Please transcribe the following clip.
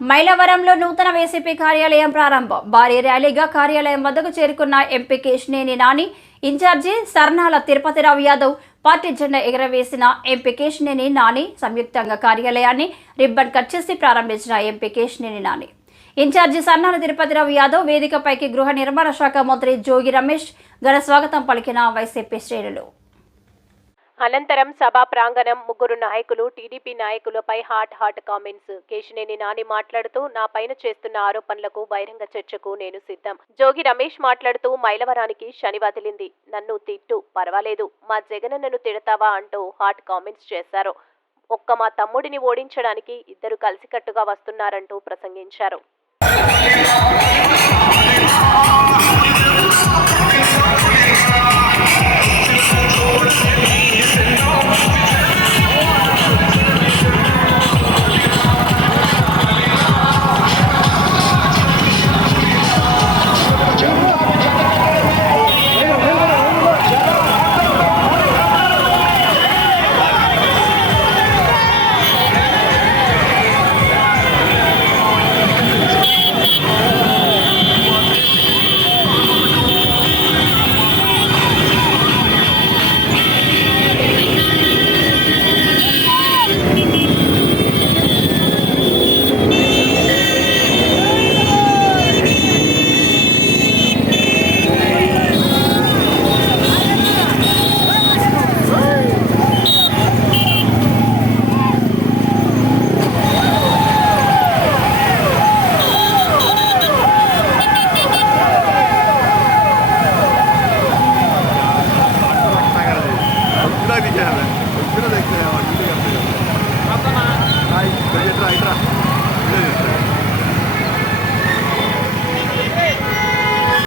మైలవరంలో నూతన వైసీపీ కార్యాలయం ప్రారంభం. భారీ ర్యాలీగా కార్యాలయం వద్దకు చేరుకున్న MP Kesineni Nani incharge Sarnala Tirupatirao Yadav party జెండా ఎగరవేసిన ఎంపీ కేశినేని నాని సంయుక్తంగా కార్యాలయాన్ని రిబ్బన్ కట్ చేసి ప్రారంభించిన MP Kesineni Nani. In charge Sannala Tirupatirao Yadav వేదికపైకి గృహ నిర్మాణ శాఖ మంత్రి జోగి రమేష్ ఘన స్వాగతం పలికిన వైసీపీ శ్రేణులు. అనంతరం సభా ప్రాంగణం ముగ్గురు నాయకులు టీడీపీ నాయకులపై hot hot comments. Kesineni Nani మాట్లాడుతూ నా పైన చేస్తున్న ఆరోపణలకు బహిరంగ చర్చకు నేను సిద్ధం. జోగి రమేష్ మాట్లాడుతూ మైలవరానికి శని వదిలింది. నన్ను తిట్టు. పర్వాలేదు. మా జగనన్నను తిడతావా? అంటూ హాట్ కామెంట్స్ చేశారు. ఒక్క మా తమ్ముడిని ఓడించడానికి ఇద్దరు కలిసికట్టుగా వస్తున్నారంటూ ప్రసంగించారు.